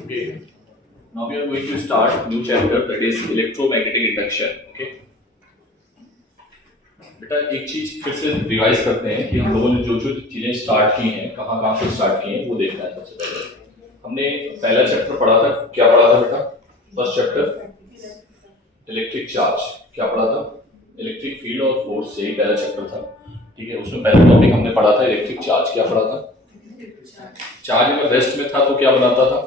Okay. Now we are going to start new chapter that is electromagnetic induction. Okay. बेटा एक चीज फिर से रिवाइज करते हैं कि हम लोगों ने जो जो चीजें स्टार्ट की हैं कहाँ कहाँ से स्टार्ट की हैं वो देखना है सबसे पहले। हमने पहला चैप्टर पढ़ा था, क्या पढ़ा था बेटा? फर्स्ट चैप्टर इलेक्ट्रिक चार्ज, क्या पढ़ा था? इलेक्ट्रिक फील्ड और फोर्स से ही पहला चैप्टर था। ठीक है, उसमें पहला टॉपिक हमने पढ़ा था इलेक्ट्रिक चार्ज। क्या पढ़ा था? चार्ज अगर रेस्ट में था तो क्या बनाता था?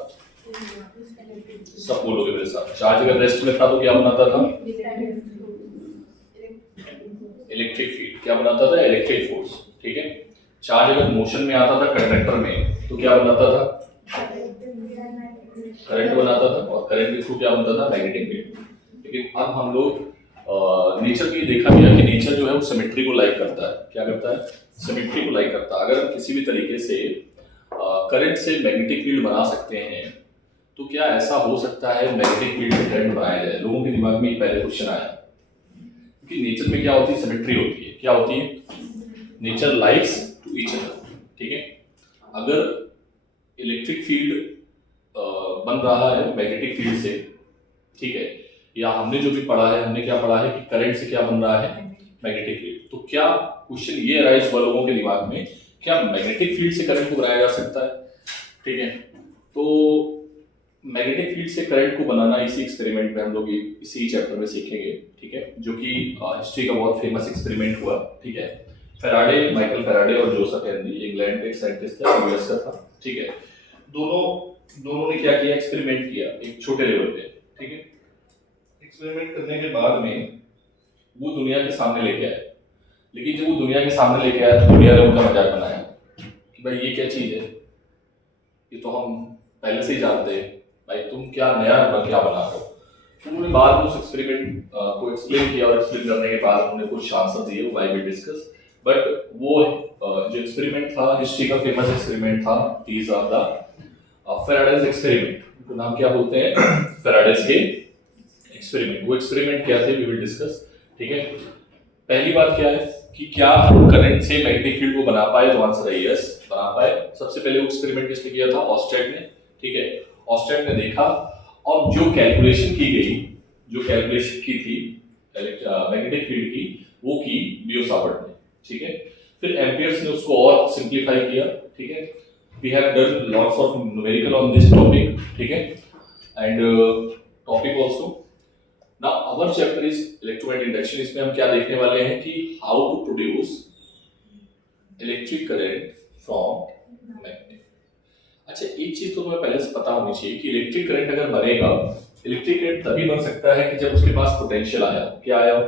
सब बोलोगे मेरे साथ, चार्ज अगर रेस्ट में था तो क्या बनाता था? Electric field. क्या बनाता था? Electric force. ठीक है, चार्ज अगर मोशन में आता था कंडक्टर में तो क्या बनाता था? करंट बनाता था, और करंट के थ्रू क्या बनता था? Magnetic field. लेकिन अब हम लोग नेचर की देखा गया कि नेचर जो है वो सिमेट्री को लाइक करता है। क्या करता है? सिमेट्री को लाइक करता है। अगर हम किसी भी तरीके से करंट से मैग्नेटिक फील्ड बना सकते हैं तो क्या ऐसा हो सकता है मैग्नेटिक फील्ड से करंट बनाया जाए? लोगों के दिमाग में ये पहले क्वेश्चन आया, क्योंकि नेचर में क्या होती है? सिमेट्री होती है। क्या होती है? Nature likes to each other. ठीक है, अगर इलेक्ट्रिक फील्ड बन रहा है मैग्नेटिक फील्ड से, ठीक है, या हमने जो भी पढ़ा है, हमने क्या पढ़ा है कि करंट से क्या बन रहा है? Magnetic field. तो क्या क्वेश्चन ये अराइज हुआ लोगों के दिमाग में, क्या मैग्नेटिक फील्ड से करंट को बनाया जा सकता है? ठीक है, तो मैग्नेटिक फील्ड से करंट को बनाना इसी एक्सपेरिमेंट में हम लोग इसी चैप्टर में सीखेंगे। ठीक है, जो कि हिस्ट्री का बहुत फेमस एक्सपेरिमेंट हुआ। ठीक है, फैराडे, माइकल फैराडे और जोसेफ हेनरी, इंग्लैंड के एक साइंटिस्ट था, यूएस का था। ठीक है, दोनों दोनों ने क्या किया? एक्सपेरिमेंट किया एक छोटे लेवल पे। ठीक है, एक्सपेरिमेंट करने के बाद में वो दुनिया के सामने लेके आए। लेकिन जब वो दुनिया के सामने लेके आया तो दुनिया ने उनका मजाक बनाया कि भाई ये क्या चीज है, ये तो हम पहले से ही जानते हैं, भाई तुम क्या नया क्या बना रहे हो। तो उन्होंने बाद में उस एक्सपेरिमेंट को एक्सप्लेन किया, और एक्सप्लेन करने के बाद उन्होंने कुछ आंसर दिए, वो आई विल डिस्कस। बट वो जो एक्सपेरिमेंट था, हिस्ट्री का फेमस एक्सपेरिमेंट था, these are the Faraday's experiment. उनको नाम क्या बोलते हैं? फैराडेज के एक्सपेरिमेंट। वो एक्सपेरिमेंट क्या थे, वी विल डिस्कस। ठीक है, पहली बात क्या है कि क्या हम करंट से मैग्नेटिक फील्ड को बना पाए? तो आंसर है यस, बना पाए। सबसे पहले वो एक्सपेरिमेंट किसने किया था? ऑस्टेड ने। ठीक है, ऑस्टेड ने देखा, और जो कैलकुलेशन की गई, जो कैलकुलेशन की थी मैग्नेटिक फील्ड की, वो की बियोसावर्ट ने। ठीक है, फिर एम्पियर्स ने उसको और सिंप्लीफाई किया। ठीक है, we have done lots of numerical on this topic. ठीक है, and topic also. Now our chapter is electromagnetic induction. इसमें हम क्या देखने वाले हैं कि how to produce electric current from magnet. अच्छा, एक चीज तो तुम्हें पहले से पता होनी चाहिए कि इलेक्ट्रिक करंट अगर बनेगा, इलेक्ट्रिक करंट तभी बन सकता है कि जब उसके पास पोटेंशियल आया। क्या आया?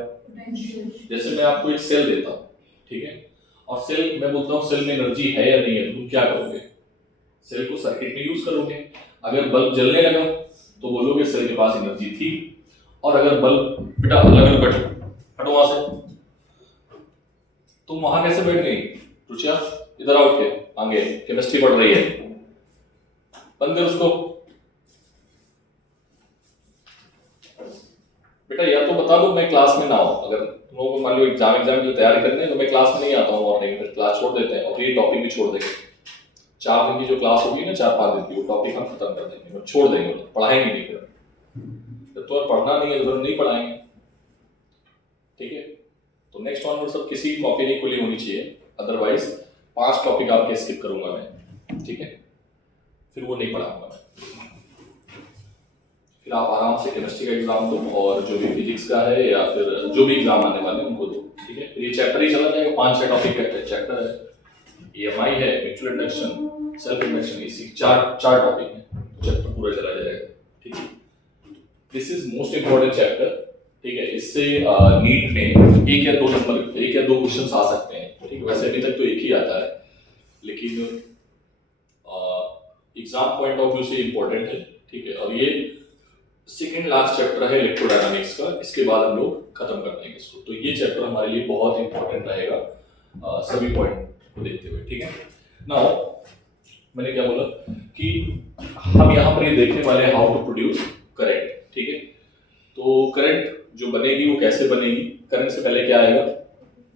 जैसे मैं आपको एक सेल देता हूँ, ठीक है, और सेल, मैं बोलता हूँ सेल में एनर्जी है या नहीं है, तुम क्या करोगे? सेल को सर्किट में यूज करोगे। अगर बल्ब जलने लगा तो बोलोगे सेल के पास एनर्जी थी। और अगर बल्ब, बेटा अलग अलग हटो वहां से, तुम वहां कैसे बैठ गई? रुचिया इधर आओ के, आगे केमिस्ट्री पढ़ रही है, बंद कर उसको। बेटा या तो बता दो मैं क्लास में ना हूं, अगर तुम लोगों को मान लो एग्जाम के लिए तैयारी करनी है तो मैं क्लास में नहीं आता हूँ मॉर्निंग में, क्लास छोड़ देते हैं और ये टॉपिक भी छोड़ देंगे। 4 दिन की जो क्लास होगी ना, 4-5 दिन की, वो टॉपिक हम खत्म कर देंगे, छोड़ देंगे, पढ़ाएंगे नहीं। फिर जब तुम्हें पढ़ना नहीं है तो नहीं पढ़ाएंगे। ठीक है, तो नेक्स्ट ऑनवर्ड सब किसी कॉपी नहीं खुली होनी चाहिए, अदरवाइज 5 टॉपिक आपके स्किप करूंगा मैं। ठीक है, फिर वो नहीं पढ़ाऊंगा मैं। फिर आप आराम से केमिस्ट्री का एग्जाम दो, और जो भी फिजिक्स का है या फिर जो भी एग्जाम आने वाले हैं उनको दो। ठीक है, ये चैप्टर ही चला जाएगा, 5-6 टॉपिक का चैप्टर है। EMI है, म्यूचुअल इंडक्शन, सेल्फ इंडक्शन, इसी चार टॉपिक है, चैप्टर पूरा चला जाएगा। ठीक है, this is most important chapter. ठीक है, इससे नीट में 1 या 2 नंबर, 1 या 2 क्वेश्चंस आ सकते हैं। ठीक है, वैसे अभी तक तो एक ही आता है, लेकिन एग्जाम पॉइंट ऑफ व्यू से इंपॉर्टेंट है। ठीक है, और ये सेकेंड लास्ट चैप्टर है इलेक्ट्रोडायनामिक्स का, इसके बाद हम लोग खत्म कर देंगे इसको। तो ये चैप्टर हमारे लिए बहुत इंपॉर्टेंट रहेगा सभी पॉइंट को देखते हुए। ठीक है, नाउ मैंने क्या बोला कि हम यहाँ पर ये देखने वाले हैं हाउ टू प्रोड्यूस करंट। ठीक है, तो करंट जो बनेगी वो कैसे बनेगी? करंट से पहले क्या आएगा?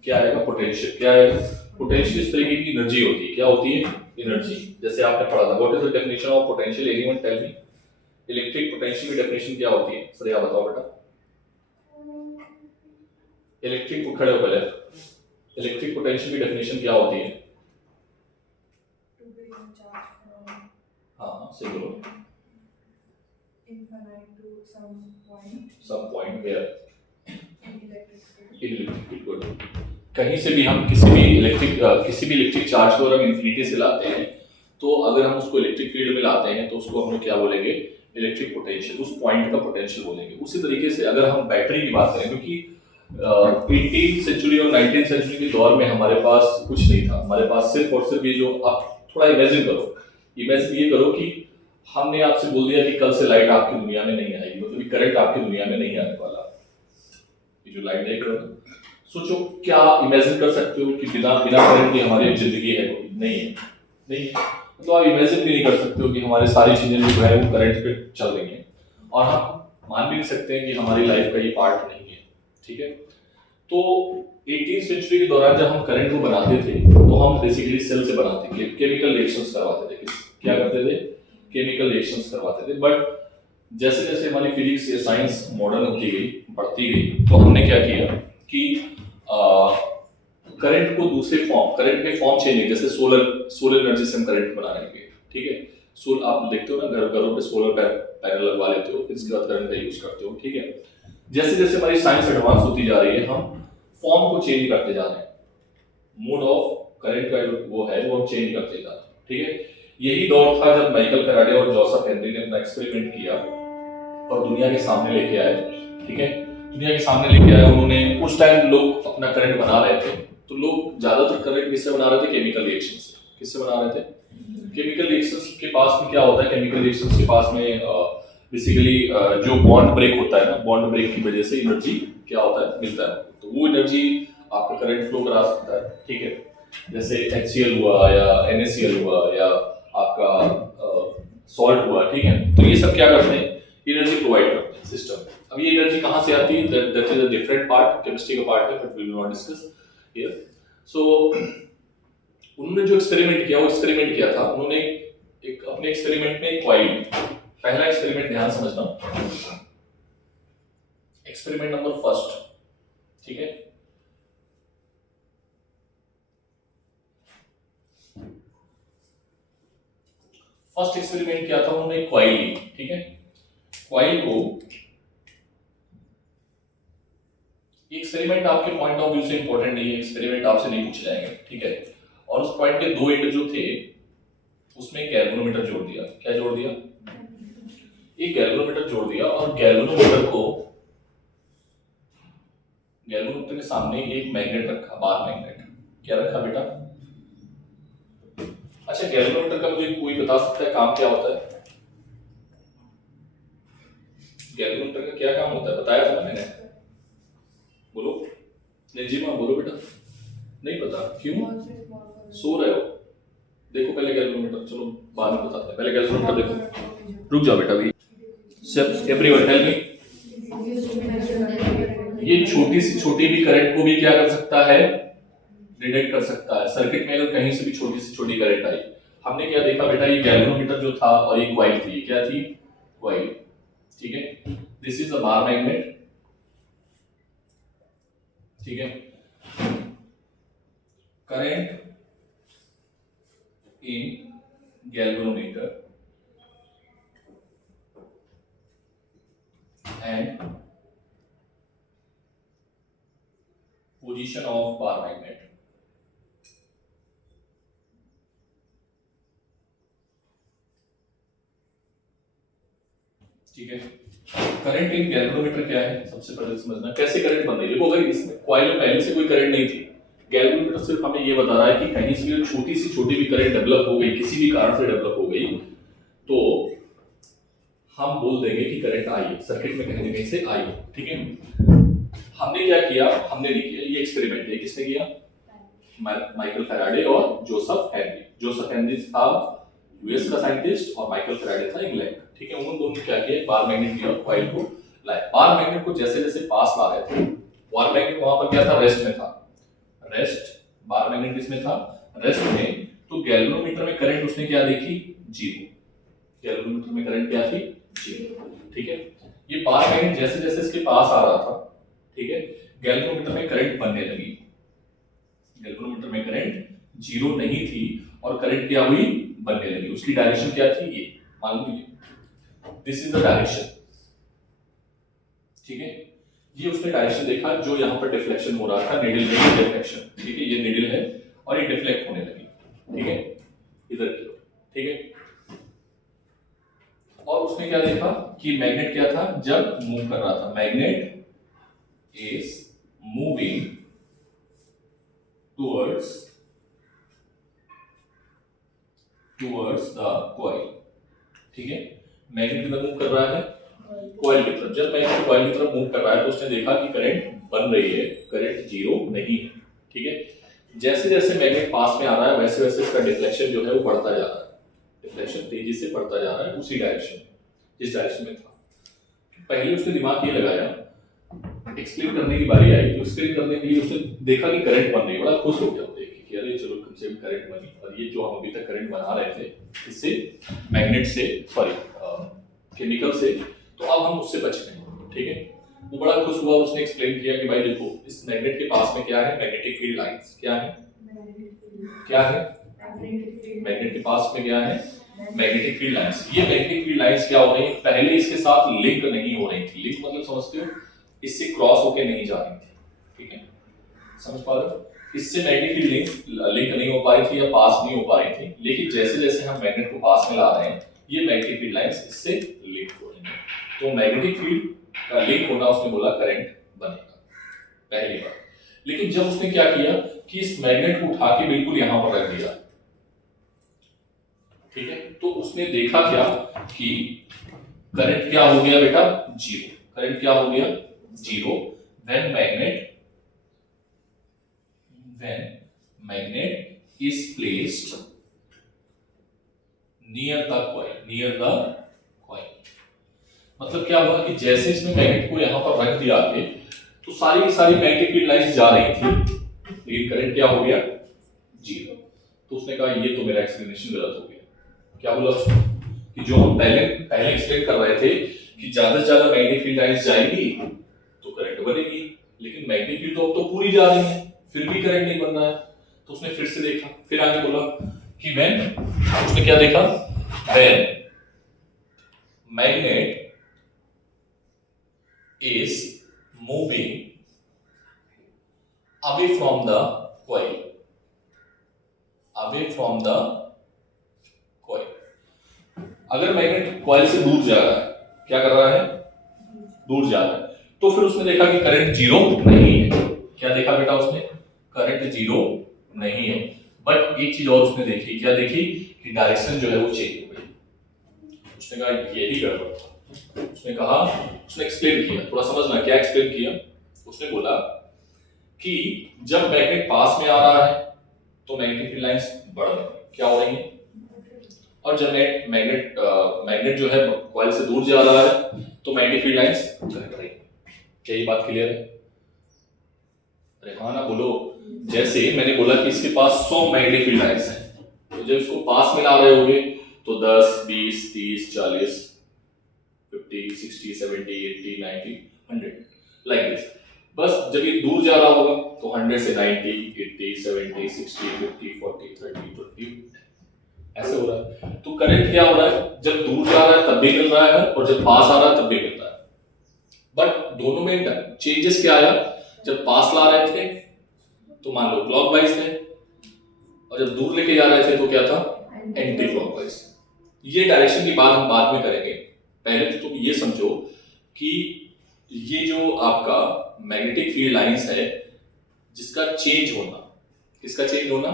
क्या आएगा? पोटेंशियल। क्या आएगा? पोटेंशियल इस तरीके की एनर्जी होती है। क्या होती है? एनर्जी। जैसे आपने पढ़ा था, what is the definition of potential? Anyone tell me? Electric potential की डेफिनेशन क्या होती है? सर आप बताओ बेटा। इलेक्ट्रिक को खड़े हो पहले। इलेक्ट्रिक पोटेंशियल की डेफिनेशन क्या होती है? हाँ सही बोलो। Infinite to some point where electric field. कहीं से भी हम किसी भी इलेक्ट्रिक चार्ज को अगर हम इंफिनिटी से लाते हैं तो अगर हम उसको इलेक्ट्रिक फील्ड में लाते हैं तो उसको हम लोग क्या बोलेंगे? इलेक्ट्रिक पोटेंशियल, उस पॉइंट का पोटेंशियल बोलेंगे। उसी तरीके से अगर हम बैटरी की बात करें, क्योंकि 18th सेंचुरी और 19th सेंचुरी के दौर में हमारे पास कुछ नहीं था, हमारे पास सिर्फ और सिर्फ ये जो, आप थोड़ा इमेजिन ये करो कि हमने आपसे बोल दिया कि कल से लाइट आपकी दुनिया में नहीं आएगी, मतलब करंट आपकी दुनिया में नहीं आने वाला। ये जो लाइट देख रहे हो, सोचो क्या इमेजिन कर सकते हो कि बिना करंट की हमारी जिंदगी है? नहीं। मतलब आप इमेजिन भी नहीं कर सकते हो कि हमारी सारी चीजें जो है वो करंट पे चल रही हैं, और हम मान भी नहीं सकते हैं कि हमारी लाइफ का ये पार्ट नहीं है। ठीक है, तो 18th सेंचुरी के दौरान जब हम करंट को बनाते थे तो हम बेसिकली सेल से बनाते थे, केमिकल रिएक्शंस करवाते थे। क्या करते थे? केमिकल रिएक्शंस करवाते थे। बट जैसे जैसे हमारी फिजिक्स या साइंस मॉडर्न होती गई, बढ़ती गई, तो हमने क्या किया कि करंट को दूसरे करंट के फॉर्म चेंज, जैसे सोलर एनर्जी से हम करंट बना लेंगे। ठीक है, आप देखते हो ना, घरों पे सोलर पैनल लगवा लेते हो, फिर इसके बाद करंट का यूज करते हो। ठीक है, जैसे जैसे हमारी साइंस एडवांस होती जा रही है, हम फॉर्म को चेंज करते जा रहे हैं, मोड ऑफ करंट का वो है वो हम चेंज करते जा रहे हैं। ठीक है, यही दौर था जब माइकल फैराडे और जोसेफ हेनरी ने अपना एक्सपेरिमेंट किया और दुनिया के सामने लेके आए। ठीक है, दुनिया के सामने लेके आए उन्होंने। उस टाइम लोग अपना करंट बना रहे थे, तो लोग ज्यादातर करंट किससे बना रहे थे? केमिकल रिएक्शन से। किससे बना रहे थे? केमिकल रिएक्शंस के पास में क्या होता है? केमिकल रिएक्शंस के पास में बेसिकली जो बॉन्ड ब्रेक होता है ना, बॉन्ड ब्रेक की वजह से एनर्जी क्या होता है? मिलता है, तो वो एनर्जी आपका करंट फ्लो करा सकता है। ठीक है, जैसे HCl हुआ या NaCl हुआ या आपका सॉल्ट हुआ। ठीक है, तो ये सब क्या करते हैं? एनर्जी प्रोवाइड करते हैं सिस्टम। अब ये एनर्जी कहाँ से आती है? That is a different part, chemistry का पार्ट है, but we will not discuss here. So उन्होंने जो एक्सपेरिमेंट किया, वो एक्सपेरिमेंट किया था उन्होंने एक अपने एक्सपेरिमेंट में कॉइल। पहला एक्सपेरिमेंट ध्यान समझना, एक्सपेरिमेंट नंबर फर्स्ट। ठीक है, फर्स्ट एक्सपेरिमेंट क्या था? उन्होंने कॉइल ली। ठीक है, कॉइल को, एक्सपेरिमेंट आपके पॉइंट ऑफ व्यू से इंपॉर्टेंट नहीं है, एक्सपेरिमेंट आपसे नहीं पूछे जाएंगे। ठीक है, और उस पॉइंट के दो एंड जो थे उसमें गैल्वेनोमीटर जोड़ दिया। क्या जोड़ दिया? एक गैल्वेनोमीटर जोड़ दिया, और गैल्वेनोमीटर के सामने एक मैग्नेट रखा, बार मैग्नेट। क्या रखा बेटा? अच्छा, गैल्वेनोमीटर का मुझे कोई बता सकता है काम क्या होता है? गैल्वेनोमीटर का क्या काम होता है? बताया था मैंने, बोलो। निर्जिमा बोलो बेटा। नहीं पता? क्यों सो रहे हो? देखो पहले गैल्वेनोमीटर, चलो बाद में बताते हैं, पहले गैल्वेनोमीटर देखो। रुक जाओ बेटा भी। सब एवरीवन हेल्प मी। ये छोटी सी छोटी भी करंट को भी क्या कर सकता है? डिटेक्ट कर सकता है। सर्किट में अगर कहीं से भी छोटी सी छोटी करंट आई, हमने क्या देखा बेटा? ये गैल्वेनोमीटर जो था और ये कॉइल थी, क्या थी? कॉइल। ठीक है, this is a bar magnet. ठीक है, current in galvanometer and position of bar magnet. ठीक है, करंट इन गैल्वेनोमीटर क्या है? सबसे पहले समझना कैसे करंट बन रही है। देखो, अगर इसमें कॉइल में पहले से कोई करंट नहीं थी, गैल्वेनोमीटर सिर्फ हमें ये बता रहा है कि कहीं से छोटी सी छोटी भी करंट डेवलप हो गई, किसी भी कारण से डेवलप हो गई, तो हम बोल देंगे कि करंट आई है, सर्किट में कहीं ना कहीं से आई है। ठीक है, हमने क्या किया? हमने नहीं किया, ये एक्सपेरिमेंट है। किसने किया? माइकल फैराडे और जोसेफ हेनरी। जोसेफ हेनरी था यूएस का साइंटिस्ट और माइकल फैराडे था इंग्लैंड। ठीक है, उन्होंने दोनों क्या किया? बार मैग्नेट लिया, कॉइल को लाए। बार मैग्नेट को जैसे जैसे पास ला रहे थे, बार मैग्नेट वहां पर क्या था? रेस्ट में था। रेस्ट, बार मैग्नेट किसमें था? रेस्ट में। तो गैल्वेनोमीटर में करंट उसने क्या देखी? जीरो। गैल्वेनोमीटर में करंट क्या थी? जीरो। सेकंड जैसे जैसे इसके पास आ रहा था, ठीक है, गैल्वेनोमीटर में करंट बनने लगी। गैल्वेनोमीटर में करंट जीरो नहीं थी और करंट क्या हुई, बनने लगी। उसकी डायरेक्शन क्या थी, ये मान लीजिए दिस इज द डायरेक्शन, ठीक है। ये उसने डायरेक्शन देखा जो यहाँ पर डिफ्लेक्शन हो रहा था, नीडल में डिफ्लेक्शन, ठीक है, ये नीडल है और ये डिफ्लेक्ट होने लगी, ठीक है, इधर की ओर, ठीक है। और उसने क्या देखा कि मैग्नेट क्या था, जब मूव कर रहा था, magnet is moving towards the coil, ठीक है। मैग्नेट किधर मूव कर रहा है, कॉइल की तरफ। जब मैग्नेट कॉइल की तरफ मूव कर रहा है तो उसने देखा कि करंट बन रही है, करंट जीरो नहीं है, ठीक है। जैसे जैसे मैग्नेट पास में आ रहा है वैसे वैसे इसका डिफ्लेक्शन जो है वो बढ़ता जा रहा है, डिफ्लेक्शन तेजी से बढ़ता जा रहा है उसी डायरेक्शन, जिस डायरेक्शन में था। पहले उसने दिमाग ये लगाया, एक्सप्लेन करने की बारी आई तो एक्सप्लेन करने के लिए उसने देखा कि करंट बन रही है, बड़ा खुश हो गया देख के कि अरे चलो कम से कम करंट बनी। और ये जो हम अभी तक करंट बना रहे थे इससे, मैग्नेट से, सॉरी केमिकल से, तो अब हम उससे बच गए, ठीक है। वो बड़ा खुश हुआ, उसने एक्सप्लेन किया कि भाई देखो इस मैग्नेट के पास में क्या है, मैग्नेटिक फील्ड लाइंस, क्या है, क्या है, मैग्नेट के पास में क्या है, मैग्नेटिक फील्ड लाइंस। ये मैग्नेटिक फील्ड लाइंस क्या हो रही है, पहले इसके साथ लिंक नहीं हो रही थी। लिंक मतलब समझते हो, इससे क्रॉस होके नहीं जा रही थी, ठीक है, समझ पा रहे हो। इससे मैग्नेटिक लिंक नहीं हो पाई थी या पास नहीं हो पा रही थी, लेकिन जैसे जैसे हम मैग्नेट को पास में ला रहे हैं ये मैग्नेटिक फील्ड लाइंस इससे लिंक हो रही है। तो मैग्नेटिक फील्ड का लिंक होना, उसने बोला करंट बनेगा, पहली बार। लेकिन जब उसने क्या किया कि इस मैग्नेट को उठा के बिल्कुल यहां पर रख दिया, ठीक है, तो उसने देखा क्या कि करंट क्या हो गया बेटा, जीरो। करंट क्या हो गया, zero. When magnet is placed near the coil. मतलब क्या हुआ कि जैसे इसने मैग्नेट को यहां पर रख दिया आगे, तो सारी की सारी मैग्नेटिक फील्ड लाइंस जा रही थी, लेकिन करंट क्या हो गया, जीरो। तो उसने कहा ये तो मेरा एक्सप्लेनेशन गलत हो गया। क्या बोला उसने कि जो हम पहले एक्सप्लेन कर रहे थे कि ज्यादा से ज्यादा मैग्नेटिक फील्ड लाइंस जाएगी तो करंट बनेगी, लेकिन मैग्नेटिक फील्ड तो पूरी जा रही है, फिर भी करंट नहीं बन रहा है। तो उसने फिर से देखा, फिर आगे बोला कि व्हेन, उसने क्या देखा, when magnet is moving away from the coil, अगर मैग्नेट कॉइल से दूर जा रहा है, क्या कर रहा है, दूर जा रहा है, तो फिर उसने देखा कि करंट जीरो नहीं है। क्या देखा बेटा उसने, करंट जीरो नहीं है। बट एक चीज और उसने देखी, क्या देखी कि डायरेक्शन जो है वो चेंज हो गई। उसने कहा यही गड़बड़ था। उसने कहा, उसने एक्सप्लेन किया, थोड़ा समझना क्या एक्सप्लेन किया। उसने बोला कि जब मैग्नेट पास में आ रहा है तो मैग्नेटिक फील्ड लाइंस बढ़ रही हैं, क्या हो रही हैं, और जब मैग्नेट जो है कॉइल से दूर जा रहा है तो मैग्नेटिक फील्ड लाइंस घट रही हैं। क्या ये बात क्लियर है? अरे हाँ ना बोलो। जैसे मैंने बोला कि इसके पास 100 मैग्नेटिक फील्ड लाइंस हैं, तो जब इसको पास में ला रहे होंगे तो 10, 20, 30, 40, 50, 60, 70, 80, 90, 100 लाइक दिस। बस जब ये दूर जा रहा होगा तो 100 से 90, 80, 70, 60, 50, 40, 30, 20 ऐसे हो रहा है। तो करंट क्या हो रहा है, जब दूर जा रहा है तब भी मिल रहा है और जब पास आ रहा है तब भी मिल रहा है। बट दोनों में चेंजेस क्या आया, जब पास ला रहे थे तो मान लो क्लॉकवाइज थे, और जब दूर लेके जा रहे थे तो क्या था, एंटी क्लॉकवाइज। ये डायरेक्शन की बात हम बाद में करेंगे। पहले तो तुम ये समझो कि ये जो आपका मैग्नेटिक फील्ड लाइंस है जिसका चेंज होना, किसका चेंज होना,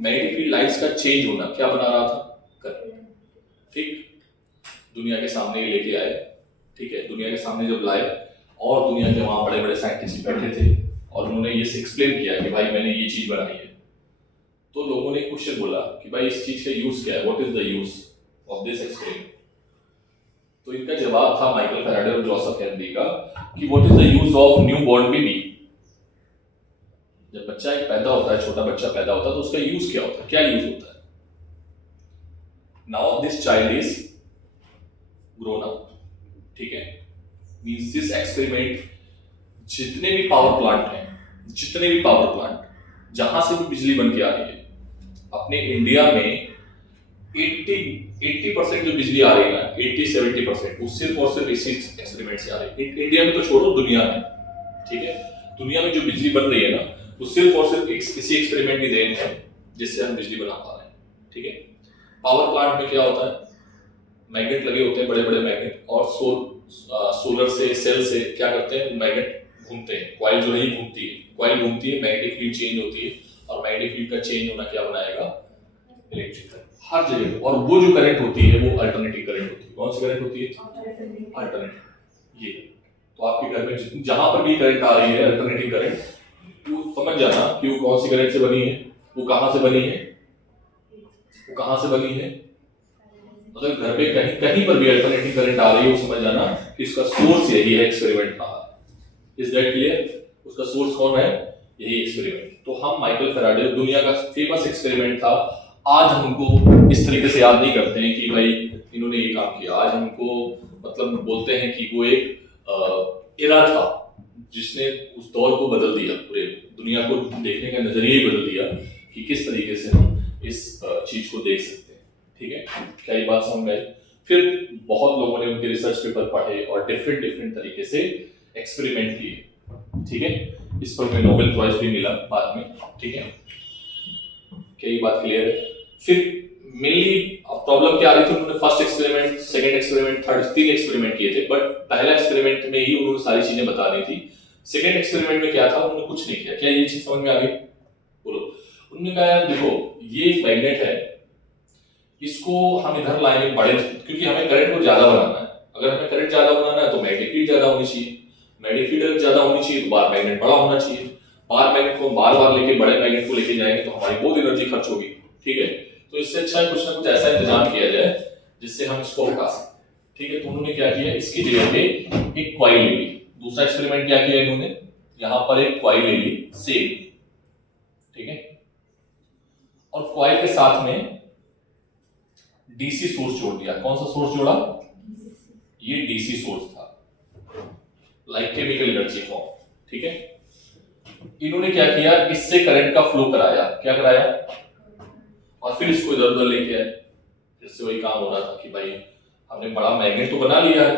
मैग्नेटिक फील्ड लाइंस का चेंज होना क्या बना रहा था, करंट। ठीक, दुनिया के सामने लेके आए, ठीक है, दुनिया के सामने जब लाए और दुनिया के वहां बड़े बड़े साइंटिस्ट बैठे थे और उन्होंने ये एक्सप्लेन किया कि भाई मैंने ये चीज बनाई है, तो लोगों ने क्वेश्चन बोला कि भाई इस चीज का यूज क्या है, what is the use of this experiment. तो इनका जवाब था माइकल फैराडे और जोसेफ हेनरी का कि what is the use of new born baby. जब बच्चा एक पैदा होता है, छोटा बच्चा पैदा होता है, तो उसका यूज क्या होता है, क्या यूज होता है। Now this child is grown up, ठीक है, मींस दिस एक्सपेरिमेंट जितने भी पावर प्लांट जहां से भी बिजली बन के आ रही है, अपने इंडिया में 80% जो बिजली आ रही है ना, 80-70%, वो सिर्फ और सिर्फ इसी एक्सपेरिमेंट से आ रही है। इंडिया में तो छोड़ो, दुनिया में, ठीक है, दुनिया में जो बिजली बन रही है ना, वो सिर्फ और सिर्फ इसी एक्सपेरिमेंट की देन है जिससे हम बिजली बना पा रहे हैं, ठीक है। पावर प्लांट में क्या होता है, मैग्नेट लगे होते हैं, बड़े बड़े मैग्नेट, और सोलर से, सेल से क्या करते हैं, मैग्नेट घूमते हैं, कॉइल जो है घूमती है, मैग्नेटिक फील्ड चेंज होती है, और मैग्नेटिक फील्ड का चेंज होना क्या बनाएगा, इलेक्ट्रिक करंट हर जगह। और वो जो करंट होती है वो अल्टरनेटिव करंट होती है। कौन सी करंट होती है, अल्टरनेटिव। ये तो आपके घर में जहां पर भी करंट आ रही है, अल्टरनेटिव करंट, वो समझ जाना कि वो कौन सी करंट से बनी है, वो कहां से बनी है, मतलब घर पे कहीं पर भी अल्टरनेटिव करंट आ रही है, वो समझ जाना कि इसका सोर्स यही है, एक्सपेरिमेंट का। Is that clear? उसका सोर्स कौन है, यही एक्सपेरिमेंट। तो हम माइकल फैराडे, दुनिया का फेमस एक्सपेरिमेंट था, आज हम उनको इस तरीके से याद नहीं करते हैं कि भाई इन्होंने ये काम किया। आज हमको मतलब बोलते हैं कि वो एक इरा था जिसने उस दौर को बदल दिया, पूरे दुनिया को देखने का नजरिया ही बदल दिया कि किस तरीके से हम इस चीज को देख सकते हैं, ठीक है। क्या ये बात समझ में आई? फिर बहुत लोगों ने उनके रिसर्च पेपर पढ़े और डिफरेंट तरीके से एक्सपेरिमेंट किए, ठीक है। इस पर उन्हें नोबेल प्राइज भी मिला बाद में, ठीक है। क्या ये बात क्लियर है? फिर मेनली प्रॉब्लम क्या आ रही थी, उन्होंने first experiment, second experiment, third, 3 experiment किए थे, बट पहला एक्सपेरिमेंट में ही उन्होंने सारी चीजें बता दी थी। सेकंड एक्सपेरिमेंट में क्या था, उन्होंने कुछ नहीं किया। क्या ये चीज समझ में आ गई? बोलो। उन्होंने कहा यार देखो, ये एक मैग्नेट है, इसको हम इधर लाएंगे बड़े, क्योंकि हमें करंट को ज्यादा बनाना है। अगर हमें करंट ज्यादा बनाना है तो मैग्नेटिक फील्ड ज्यादा होनी चाहिए, मैग्नेटिक फील्ड ज्यादा होनी चाहिए तो बार मैग्नेट बड़ा होना चाहिए। बार मैग्नेट को बार बार लेके बड़े मैग्नेट को लेके जाएंगे तो हमारी बहुत एनर्जी खर्च होगी, ठीक है। तो इससे अच्छा कुछ ना कुछ ऐसा इंतजाम किया जाए जिससे हम इसको हटा सकें, ठीक है। तो उन्होंने क्या किया, इसकी जगह पे एक कॉइल ले ली। दूसरा एक्सपेरिमेंट क्या किया इन्होंने, यहाँ पर एक कॉइल ले ली सेम, ठीक है, और कॉइल के साथ में डीसी सोर्स जोड़ दिया। कौन सा सोर्स जोड़ा, ये डीसी सोर्स था, लाइक केमिकल एनर्जी फॉर्म, ठीक है। इन्होंने क्या किया, इससे करंट का फ्लो कराया, क्या कराया, और फिर इसको इधर उधर लेके आए। फिर से वही काम हो रहा था कि भाई हमने बड़ा मैग्नेट तो बना लिया है,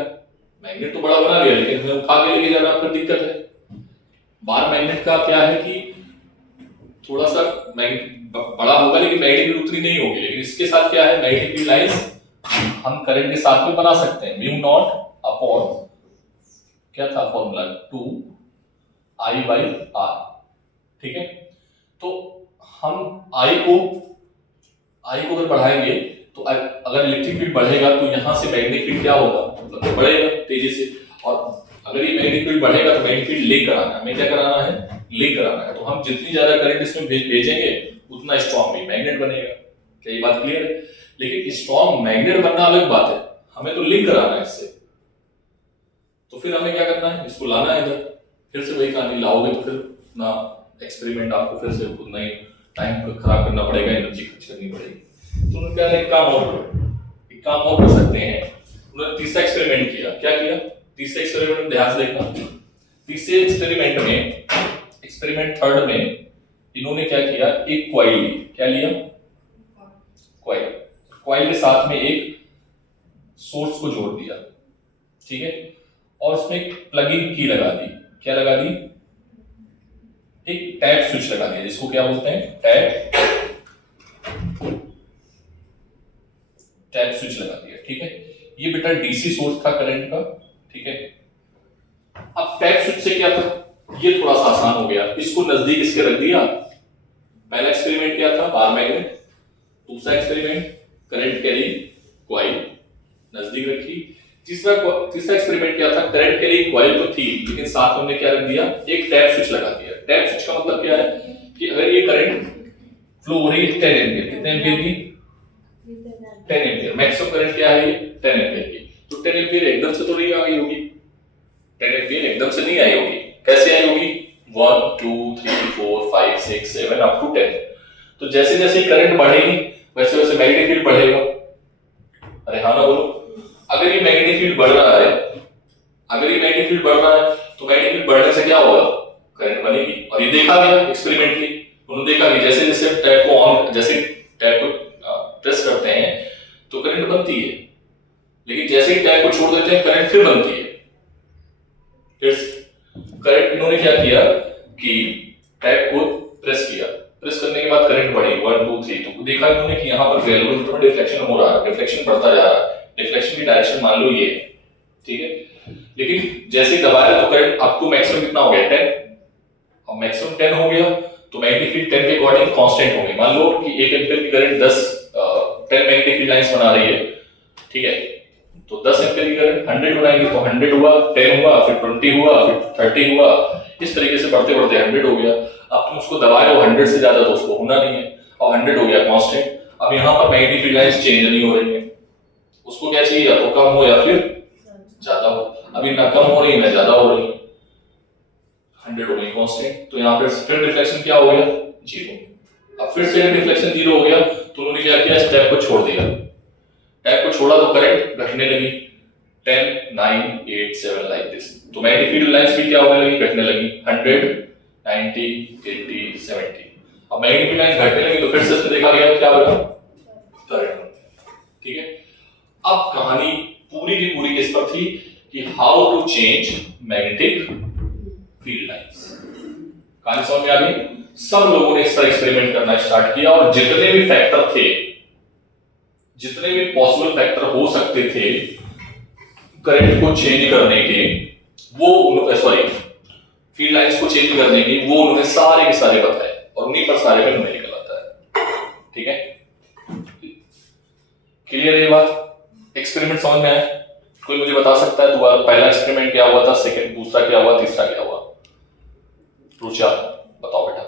मैग्नेट तो बड़ा बना लिया, लेकिन हमें उठा के लेके जाना फिर दिक्कत है। बार मैग्नेट का क्या है कि थोड़ा सा मैग्नेट बड़ा होगा लेकिन मैग्नेटिक फील्ड उतनी नहीं होगी, लेकिन इसके साथ क्या है, मैग्नेटिक फील्ड लाइंस हम करंट के साथ में बना सकते हैं। म्यू नॉट अपॉन क्या था फॉर्मूला, 2I/R, ठीक है। तो हम I को अगर बढ़ाएंगे तो अगर इलेक्ट्रिक फील्ड बढ़ेगा तो यहाँ से मैग्नेटिक फील्ड क्या होगा, मतलब बढ़ेगा तेजी से, और अगर ये मैग्नेटिक फील्ड बढ़ेगा तो मैग्नेटिक फील्ड लिंक कराना है, हमें क्या कराना है, लिंक कराना है। तो हम जितनी ज्यादा करंट इसमें भेजेंगे उतना स्ट्रॉन्ग भी मैग्नेट बनेगा। क्या ये बात क्लियर है? लेकिन स्ट्रॉन्ग मैग्नेट बनना अलग बात है, हमें तो लिंक कराना है इससे। तो फिर हमें क्या करना है, इसको लाना है इधर, फिर से वही कहानी, लाओगे तो फिर ना एक्सपेरिमेंट आपको फिर से खुद नहीं टाइम खराब करना पड़ेगा, एनर्जी खर्च करनी पड़ेगी। तो उन्होंने क्या, एक काम और कर सकते हैं। उन्होंने तीसरा एक्सपेरिमेंट किया। क्या किया, तीसरे एक्सपेरिमेंट में ध्यान से देखना, तीसरे एक्सपेरिमेंट में, एक्सपेरिमेंट थर्ड में इन्होंने क्या किया, एक कॉइल ली। क्या लिया, कॉइल के साथ में एक सोर्स को जोड़ दिया, ठीक है, और उसमें एक प्लग इन की लगा दी। क्या लगा दी, एक टैप स्विच लगा दिया, जिसको क्या बोलते हैं, टैप स्विच लगा दिया, ठीक है। ये बेटा डीसी सोर्स था करंट का, ठीक है। अब टैप स्विच से क्या था, ये थोड़ा सा आसान हो गया, इसको नजदीक इसके रख दिया। पहला एक्सपेरिमेंट क्या था, बार मैग्नेट। दूसरा एक्सपेरिमेंट करंट कैरी कॉइल, नजदीक रखी। तीसरा एक्सपेरिमेंट क्या था, करंट कैरी कॉइल तो थी लेकिन साथ में हमने क्या रख दिया, एक टैप स्विच लगा दिया। टैप स्विच का मतलब क्या है कि अगर ये करंट फ्लो हो रही है 10 एम्पीयर, कितने एम्पीयर की, 10 एम्पीयर, मैक्सिमम करंट क्या है ये, 10 एम्पीयर की। तो 10 एम्पीयर एकदम से तो नहीं आई होगी, 10 एम्पीयर एकदम से नहीं आई होगी, कैसे आई होगी, 1 2 3 4 5 6 7 अप टू 10। तो जैसे जैसे करंट बढ़ेगी वैसे वैसे मैग्नेटिक फील्ड बढ़ेगा। अरे हाँ ना बोलो, अगर ये मैग्नेटिक फील्ड बढ़ रहा है अगर ये मैग्नेटिक फील्ड बढ़ रहा है तो मैग्नेटिक फील्ड बढ़ने से क्या होगा, करंट बनेगी। और ये देखा गया एक्सपेरिमेंटली, उन्होंने देखा कि जैसे जैसे टैप को ऑन, जैसे टैप को प्रेस करते हैं तो करंट बनती है, लेकिन जैसे ही टैप को छोड़ देते हैं करंट फिर बनती है। फिर करंट, इन्होंने क्या किया कि टैप को प्रेस किया, प्रेस करने के बाद करंट बढ़ी 1 2 3, तो देखा इन्होंने कि यहाँ पर वैल्यूज में डिफ्लेक्शन हो रहा है, डिफ्लेक्शन बढ़ता जा रहा है, डिफ्लेक्शन की डायरेक्शन मान लो ये है, ठीक है। लेकिन जैसे ही दबाया तो करंट अप टू मैक्सिमम कितना हो गया 10, अब मैक्सिमम 10 हो गया तो मैग्नेटिक फील्ड 10 के अकॉर्डिंग कांस्टेंट हो गई। मान लो कि 1 एम्पीयर की करंट 10 मैग्नेटिक फील्ड लाइंस बना रही है, ठीक है, तो 10 एम्पीयर की करंट 100 बनाएंगे तो 100 हुआ, 10 हुआ, फिर 20 हुआ, फिर 30 हुआ, इस तरीके से बढ़ते बढ़ते 100 हो गया। अब तुम उसको दबाए हो 100 से ज्यादा तो उसको होना नहीं है, और 100 हो गया कांस्टेंट। अब यहाँ पर मैग्नेटिक फील्ड लाइंस चेंज नहीं हो रही है, उसको क्या चाहिए, या तो कम हो या फिर ज्यादा हो। अभी ना कम हो रही है ना ज्यादा हो रही है, 100 हो गई कांस्टेंट, तो यहाँ पे फिर डिफ्लेक्शन क्या हो गया, 0। अब फिर से डिफ्लेक्शन 0 हो गया तो उन्होंने क्या किया, स्टेप को छोड़ दिया, टैप को छोड़ा तो करंट घटने लगी 10 9 8 7 लाइक दिस, तो मैग्नेटिक फील्ड लाइंस भी क्या होने लगी, घटने लगी 100 90 80 70। अब मैग्नेटिक फील्ड लाइंस घटने लगी तो फिर से इसमें देखा गया क्या बना, करंट, ठीक है। अब कहानी पूरी की पूरी किस पर थी कि how to change magnetic field lines. कहानी समझ में आ गई। सब लोगों ने इस पर एक्सपेरिमेंट करना स्टार्ट किया और जितने भी फैक्टर थे, जितने भी पॉसिबल फैक्टर हो सकते थे करंट को चेंज करने के, वो सॉरी फील्ड लाइंस को चेंज करने की, वो उन्होंने सारे के सारे बताए और उन्हीं पर सारे पे न्यूमेरिकल आता है, ठीक है। क्लियर है ये बात, एक्सपेरिमेंट समझ में आया। कोई मुझे बता सकता है दोबारा पहला एक्सपेरिमेंट क्या हुआ था, सेकंड दूसरा क्या हुआ, तीसरा क्या हुआ, रुचा बताओ बेटा,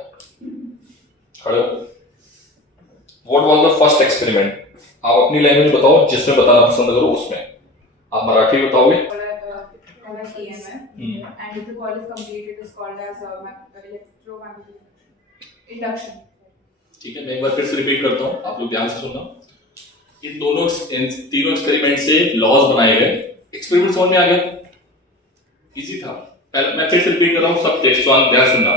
खड़े हो। What was the first experiment, आप अपनी लैंग्वेज बताओ जिसमें बताना पसंद करो, उसमें आप मराठी बताओगे। And if the coil is complete, it is called as electromagnetic induction. ठीक है, मैं एक बार फिर से रिपीट करता हूँ, आप लोग ध्यान से सुनना। इन तीनों एक्सपेरिमेंट से लॉज बनाए गए। एक्सपेरिमेंट समझ में आ गया, इजी था। पहले मैं फिर से रिपीट कर रहा हूँ, सब टेक्स्ट ध्यान सुनना।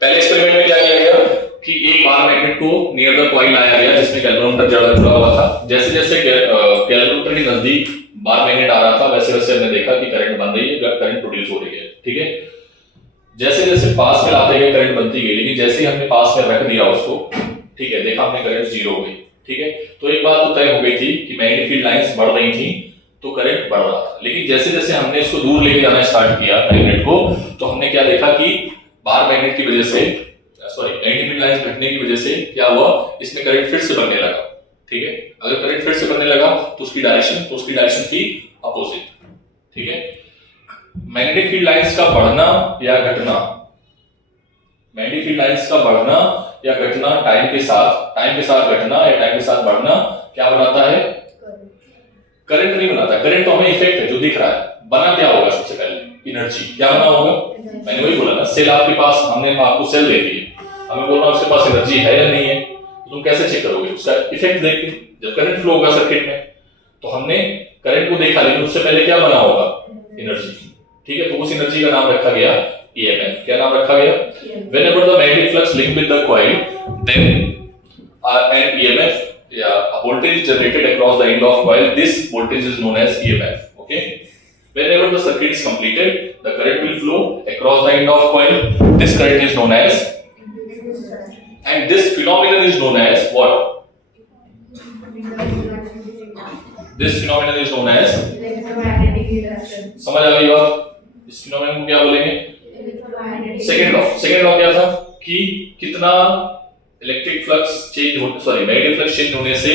पहले एक्सपेरिमेंट में क्या किया गया कि एक बार मैग्नेट को नियर द कॉइल लाया गया जिसमें गैल्वेनोमीटर जुड़ा हुआ था। जैसे जैसे गैल्वेनोमीटर के नजदीक बार मैग्नेट आ रहा था वैसे वैसे हमने देखा कि करंट बन रही है, करंट प्रोड्यूस हो रही है, ठीक है। जैसे जैसे पास में लाते गए करंट बनती गई, लेकिन जैसे ही हमने पास में रख दिया उसको, ठीक है, देखा हमने करंट 0 हो गई, ठीक है। तो एक बात तो तय हो गई थी कि मैग्नेटिक फील्ड लाइंस बढ़ रही थी तो करंट बढ़ रहा था, लेकिन जैसे जैसे हमने इसको दूर लेके जाना स्टार्ट किया मैग्नेट को, तो हमने क्या देखा कि बार मैग्नेट की वजह से, सॉरी मैग्नेटिक फील्ड लाइंस घटने की वजह से क्या हुआ, इसमें करंट फिर से बनने लगा, ठीक है। अगर करंट फिर से बनने लगा तो उसकी डायरेक्शन थी अपोजिट, ठीक है। मैग्नेटिक फील्ड लाइंस का बढ़ना या घटना, मैग्नेटिक फील्ड लाइंस का बढ़ना या घटना टाइम के साथ घटना या टाइम के साथ बढ़ना क्या बनाता है, करंट नहीं बनाता। करंट तो हमें इफेक्ट है जो दिख रहा है, बना क्या होगा सबसे पहले, एनर्जी। क्या बना होगा, मैंने वही बोला ना, सेल आपके पास, हमने आपको सेल दे दी, हमें बोलना उसके पास एनर्जी है या नहीं है, तो तुम कैसे चेक करोगे, उसका इफेक्ट देख के। जब करंट फ्लो होगा सर्किट में तो हमने करंट को देखा, लेकिन उससे पहले क्या बना होगा, एनर्जी, ठीक है। तो उस एनर्जी का नाम रखा गया EMF। क्या नाम रखा गया, whenever the magnetic flux linked with the coil, then an EMF, a voltage is generated across the end of coil. This voltage is known as EMF. Okay. Whenever the circuit is completed, the current will flow across the end of coil. This current is known as, and this phenomenon is known as what? This phenomenon is known as Electromagnetic induction. समझ आ गई बात। इस phenomenon को क्या बोलेंगे, second law क्या था कि कितना इलेक्ट्रिक फ्लक्स चेंज हो, सॉरी मैग्नेटिक फ्लक्स चेंज होने से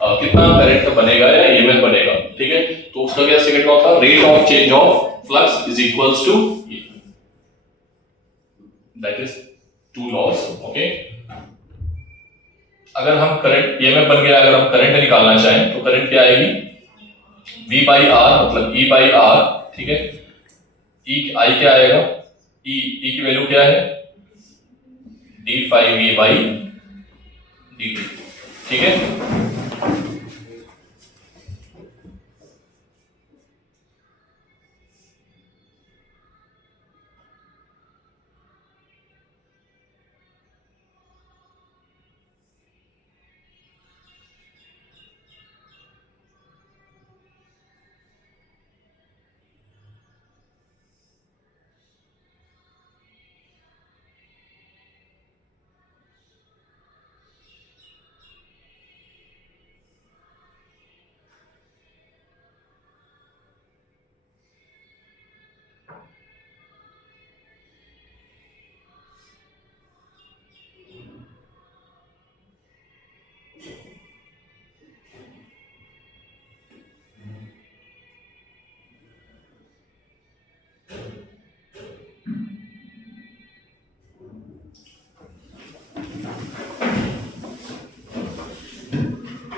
कितना करंट बनेगा या ईएमएफ बनेगा, ठीक है। तो उसका क्या सेकेंड लॉ था, rate of change of flux is equals to, that is two laws, okay. अगर हम करंट ईएमएफ बन गया, अगर हम करंट निकालना चाहें तो करंट क्या आएगी, V by R मतलब E by R, ठीक है। E I क्या आएगा, E की वैल्यू क्या है, d5V by dt, ठीक है।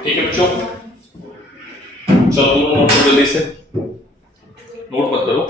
ठीक है बच्चों, चलो दोनों नोट करो जल्दी से, नोट मत करो।